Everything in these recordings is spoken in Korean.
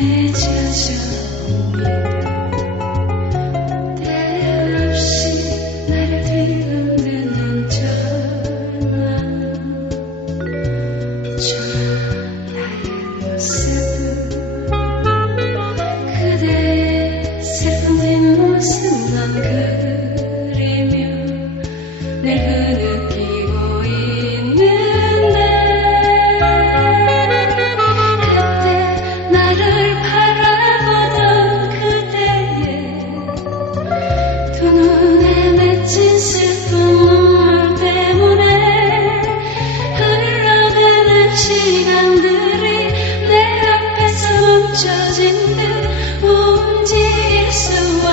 叶恰恰舞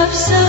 없어.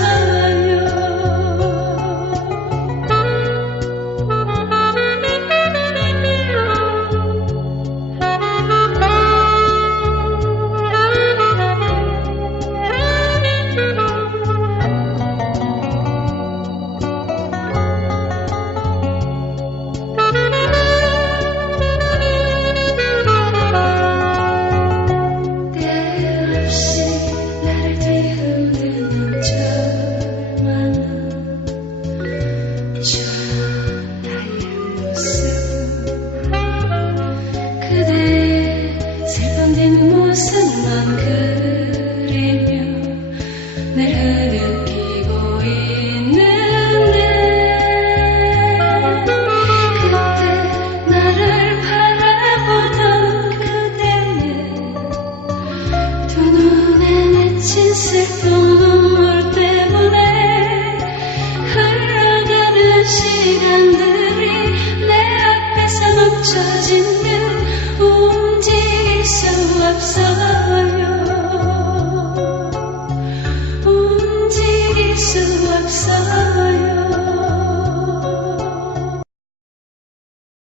맺힌 슬픈 눈물 때문에 흘러가는 시간들이 내 앞에서 멈춰진 듯 움직일 수 없어요. 움직일 수 없어요.